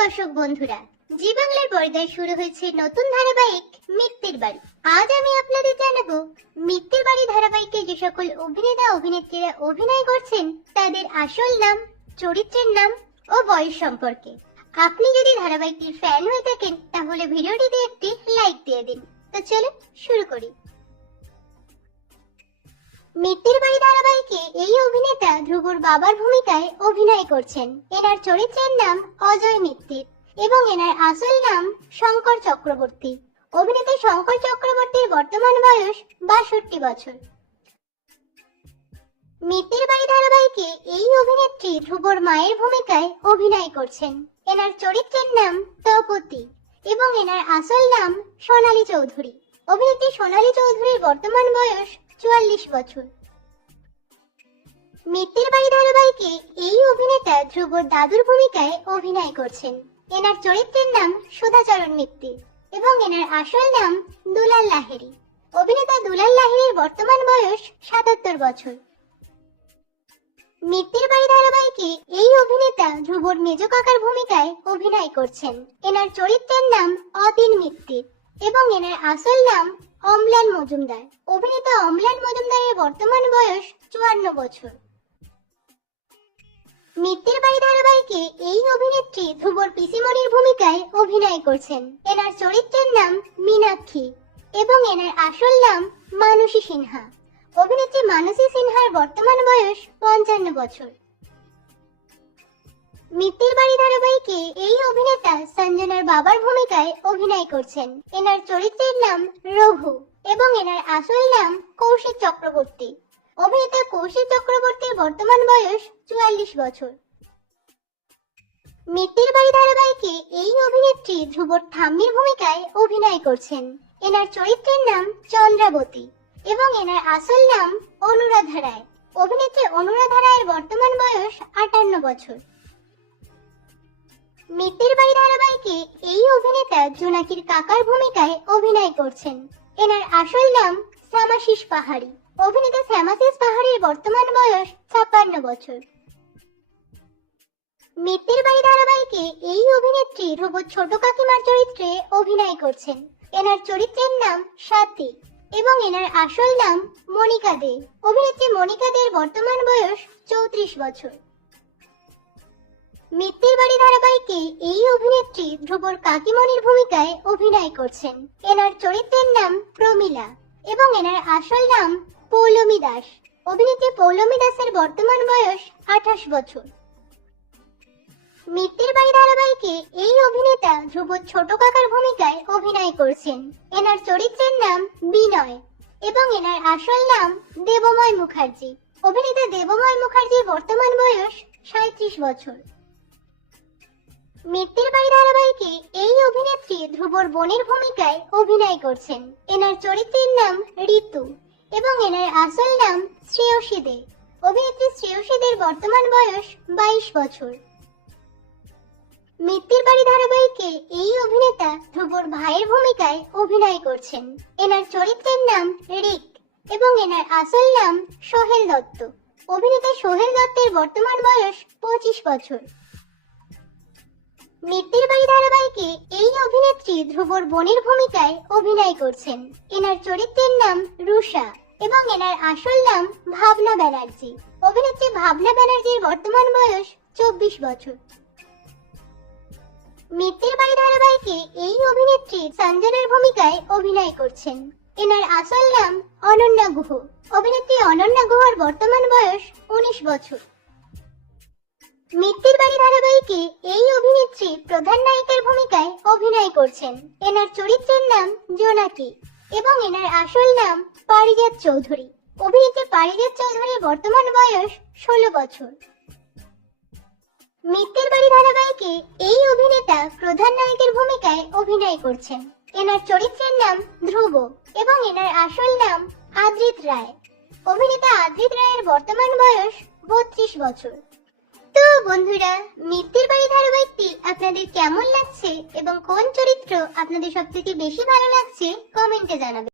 দর্শক বন্ধুরা, জি বাংলার পর্দায় শুরু হয়েছে নতুন ধারাবাহিক মিত্তির বাড়ি। আজ আমি আপনাদের জানাবো মিত্তির বাড়ি ধারাবাহিকে যে সকল অভিনেতা অভিনেত্রীরা অভিনয় করছেন তাদের আসল নাম, চরিত্রের নাম ও বয়স সম্পর্কে। আপনি যদি ধারাবাহিকটির ফ্যান হয়ে থাকেন তাহলে ভিডিওটিতে একটি লাইক দিয়ে দিন। তো চলুন শুরু করি। মিত্তির বাড়ি ধারাবাহিকে এই অভিনেতা ধ্রুবর বাবার ভূমিকায় অভিনয় করছেন। এনার চরিত্রের নাম অজয় মিত্তির এবং এনার আসল নাম শঙ্কর চক্রবর্তী। অভিনেতা শঙ্কর চক্রবর্তীর বর্তমান বয়স 62 বছর। মিত্তির বাড়ি ধারাবাহিকে এই অভিনেত্রী ধ্রুবর মায়ের ভূমিকায় অভিনয় করছেন। এনার চরিত্রের নাম তপতি এবং এনার আসল নাম সোনালী চৌধুরী। অভিনেত্রী সোনালী চৌধুরীর বর্তমান বয়স 44 বছর। মিত্তির বাড়ি ধারাবাহিকে এই অভিনেতা ধ্রুবর দাদুর ভূমিকায় অভিনয় করছেন। এনার চরিত্রের নাম সুধাচরণ মিত্তির এবং এনার আসল নাম দুলাল লাহিড়ী। অভিনেতা দুলাল লাহিড়ীর বর্তমান বয়স 77 বছর। মিত্তির বাড়ি ধারাবাহিকে এই অভিনেতা ধ্রুবর মেজ কাকার ভূমিকায় অভিনয় করছেন। এনার চরিত্রের নাম অতীন মিত্তির এবং এনার আসল নাম অম্লান মজুমদার। অভিনেতা অম্লান মজুমদারের বর্তমান বয়স 54 বছর। মিত্তির বাড়ি ধারাবাহিকে এই অভিনেত্রী ধ্রুবর পিসিমণির ভূমিকায় অভিনয় করছেন। এনার চরিত্রের নাম মীনাক্ষী এবং এনার আসল নাম মানসী সিনহা। অভিনেত্রী মানসী সিনহার বর্তমান বয়স 55 বছর। মিত্তির বাড়ি ধারাবাহিকে এই অভিনেতা সঞ্জনার বাবার ভূমিকায় অভিনয় করছেন। এনার চরিত্রের নাম রঘু এবং এনার আসল নাম কৌশিক চক্রবর্তী। অভিনেতা কৌশিক চক্রবর্তীর বর্তমান বয়স 44 বছর। মিত্তির বাড়ি ধারাবাহিকে এই অভিনেত্রী ধ্রুবর ঠাম্মির ভূমিকায় অভিনয় করছেন। এনার চরিত্রের নাম চন্দ্রাবতী এবং এনার আসল নাম অনুরাধা রায়। অভিনেত্রী অনুরাধা রায়ের বর্তমান বয়স 58 বছর। মিত্তির বাড়ি ধারাবাহিকে এই অভিনেতা জোনাকির কাকার ভূমিকায় অভিনয় করছেন। এনার আসল নাম শ্যামাশিস পাহাড়ি। অভিনেতা শ্যামাশিস পাহাড়ির বর্তমান বয়স 56 বছর। মিত্তির বাড়ি ধারাবাহিকে এই অভিনেত্রী ধ্রুবর ছোট কাকিমার চরিত্রে অভিনয় করছেন। এনার চরিত্রের নাম স্বাতী এবং এনার আসল নাম মনিকা দে। অভিনেত্রী মনিকা দের বর্তমান বয়স 34 বছর। মিত্তির বাড়ি ধারাবাহিকে এই অভিনেত্রী ধ্রুবর কাকিমণির ভূমিকায় অভিনয় করছেন। এনার চরিত্রের নাম প্রমীলা এবং এনার আসল নাম পৌলমী দাস। অভিনেত্রী পৌলমী দাসের বর্তমান বয়স 28 বছর। মিত্তির বাড়ি ধারাবাহিকে এই অভিনেতা ধ্রুবর ছোট কাকার ভূমিকায় অভিনয় করছেন। এনার চরিত্রের নাম বিনয় এবং এনার আসল নাম দেবময় মুখার্জি। অভিনেতা দেবময় মুখার্জির বর্তমান বয়স 37 বছর। মিত্তির বাড়ি ধারাবাহিকে এই অভিনেত্রী ধ্রুবর বোনের ভূমিকায় অভিনয় করছেন। এনার চরিত্রের নাম ঋতু এবং এনার আসল নাম শ্রেয়সী দে। অভিনেত্রী শ্রেয়সী দের বর্তমান বয়স 22 বছর। মিত্তির বাড়ি ধারাবাহিকে এই অভিনেতা ধ্রুবর ভাইয়ের ভূমিকায় অভিনয় করছেন। এনার চরিত্রের নাম রিক এবং এনার আসল নাম সোহেল দত্ত। অভিনেতা সোহেল দত্তের বর্তমান বয়স 25 বছর। মিত্তির বাড়ি ধারাবাহিকে এই অভিনেত্রী ধ্রুবর বোনের ভূমিকায় অভিনয় করছেন। এনার চরিত্রের নাম রুষা এবং এনার আসল নাম ভাবনা ব্যানার্জি। অভিনেত্রী ভাবনা ব্যানার্জির বর্তমান বয়স 24 বছর। মিত্তির বাড়ি ধারাবাহিকে এই অভিনেত্রী সঞ্জনার ভূমিকায় অভিনয় করছেন। এনার আসল নাম অনন্যা গুহ। অভিনেত্রী অনন্যা গুহর বর্তমান বয়স 19 বছর। মিত্তির বাড়ি ধারাবাহিকে এই অভিনেত্রী প্রধান নায়িকার ভূমিকায় অভিনয় করছেন। এনার চরিত্রের নাম জোনাকি এবং এনার আসল নাম পারিজাত চৌধুরী। অভিনেত্রী পারিজাত চৌধুরীর বর্তমান বয়স 16 বছর। মিত্তির বাড়ি ধারাবাহিকে এই অভিনেতা প্রধান নায়কের ভূমিকায় অভিনয় করছেন। এনার চরিত্রের নাম ধ্রুব এবং এনার আসল নাম আদ্রিত রায়। অভিনেতা আদ্রিত রায়ের বর্তমান বয়স 32 বছর। তো বন্ধুরা, মিত্তির বাড়ি ধারাবাহিকটি আপনাদের কেমন লাগছে এবং কোন চরিত্র আপনাদের সবথেকে বেশি ভালো লাগছে কমেন্টে জানাবেন।